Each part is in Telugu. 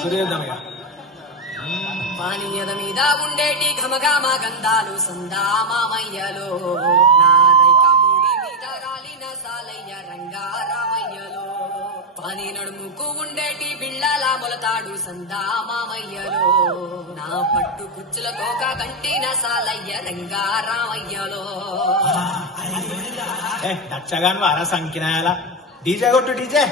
సూర్యోదయ పానీయద మీద ఉండేటి ఘమఘమ గంధాలు సందా మామయ్యలో నారైకముడి మీద రాలిన సాలయ్య రంగారామయ్యలో పాని నడుముకు ఉండేటి బిళ్ళల మొలతాడు సందా మామయ్యలో నా పట్టు కుచ్చుల కోక కంటిన సాలయ్య రంగారామయ్యలో దచ్చగాను వారా సంకినాయాల డీజే కొట్టు డీజే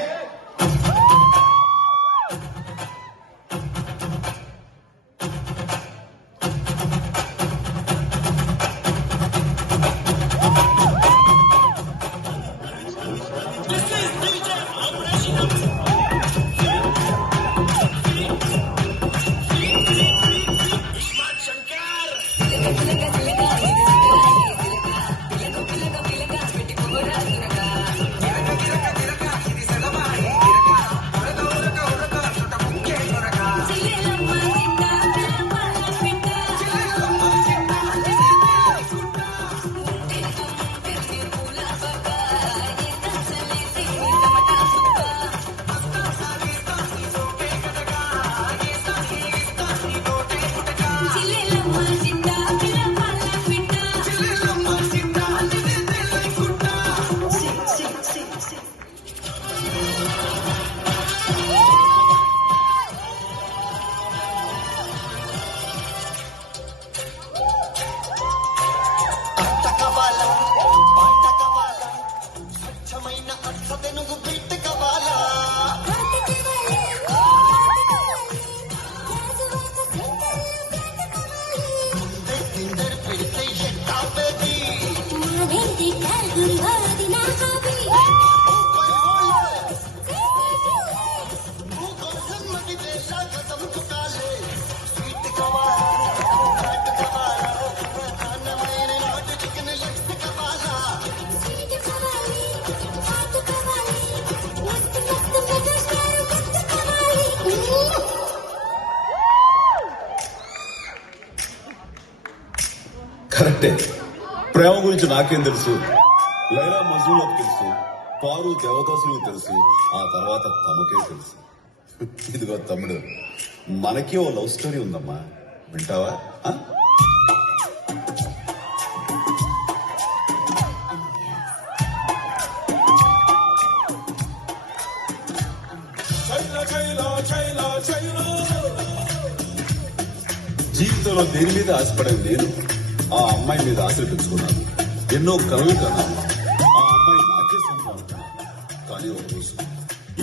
కరెక్టే. ప్రేమ గురించి నాకేం తెలుసు? లైలా మజ్నూలకు తెలుసు, పారు దేవదాసులకు తెలుసు, ఆ తర్వాత తమకే తెలుసు. ఇదిగో తమ్ముడు, మనకి ఓ లవ్ స్టోరీ ఉందమ్మా, వింటావా? జీవితంలో దేని మీద ఆశపడేది నేను ఆ అమ్మాయి మీద ఆశలు పెంచుకున్నాను. ఎన్నో కలలు కన్నాను. ఆ అమ్మాయి నాకే సంతానం. కానీ ఒక రోజు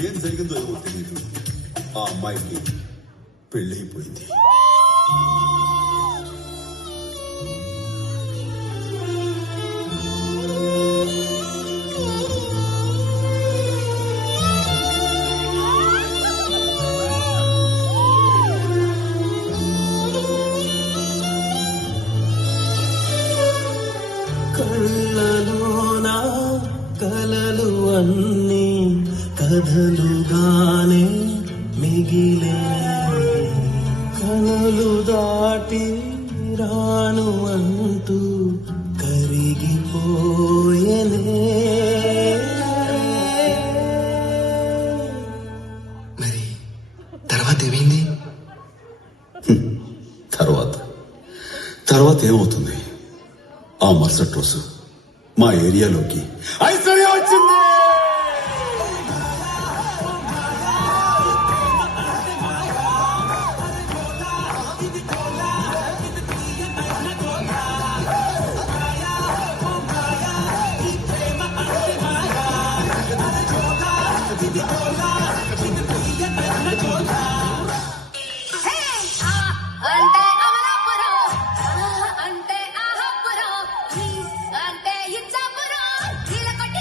ఏం జరిగిందో ఏమో తెలియదు, ఆ అమ్మాయికి పెళ్ళైపోయింది. కళ్ళలోనా కలలు అన్నీ కథలుగానే మిగిలే, కనులు దాటి రాను అంటూ కరిగిపోయేనే. మరి తర్వాత ఏమైంది? తర్వాత ఏమవుతుంది? ఆ మరుసటి రోజు మా ఏరియాలోకి ఐశ్వర్య వచ్చింది. అంటే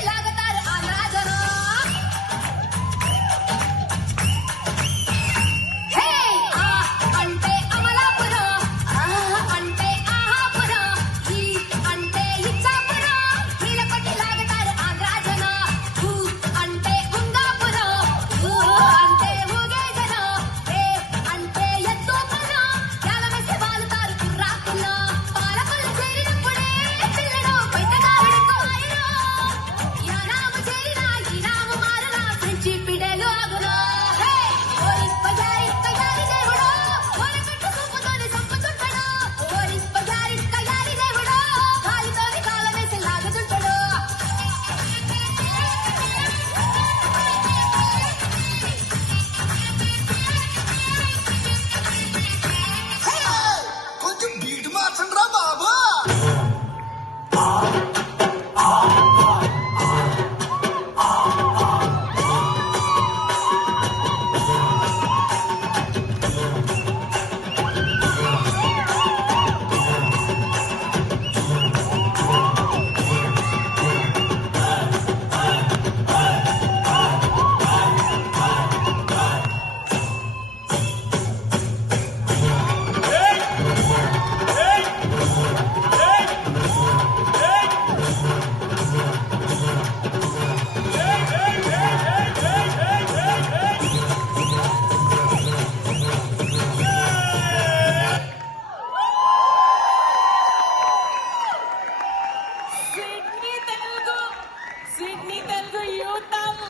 సినీ తెలుగు యూత్